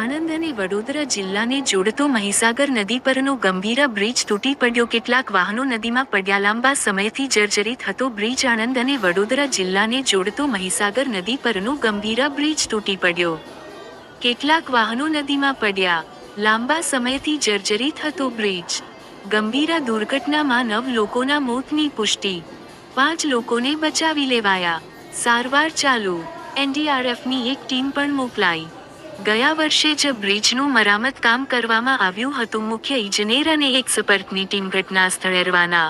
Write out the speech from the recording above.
આણંદ અને વડોદરા જિલ્લાને જોડતો મહીસાગર નદી પરનો ગંભીરા બ્રિજ તૂટી પડ્યો. કેટલાક વાહનો નદીમાં પડ્યા. લાંબા સમયથી જર્જરિત હતો બ્રિજ. આણંદ અને વડોદરા જિલ્લાને જોડતો મહીસાગર નદી પરનો ગંભીરા બ્રિજ તૂટી પડ્યો. કેટલાક વાહનો નદીમાં પડ્યા. લાંબા સમયથી જર્જરિત હતો બ્રિજ. ગંભીરા દુર્ઘટનામાં નવ લોકોના મોતની પુષ્ટિ. પાંચ લોકોને બચાવી લેવાયા. સારવાર ચાલુ. એનડીઆરએફની એક ટીમ પણ મોકલાઈ. ગયા વર્ષે જ બ્રિજનું મરામત કામ કરવામાં આવ્યું હતું. મુખ્ય ઇજનેર અને એક સપર્ટની ટીમ ઘટના સ્થળે રવાના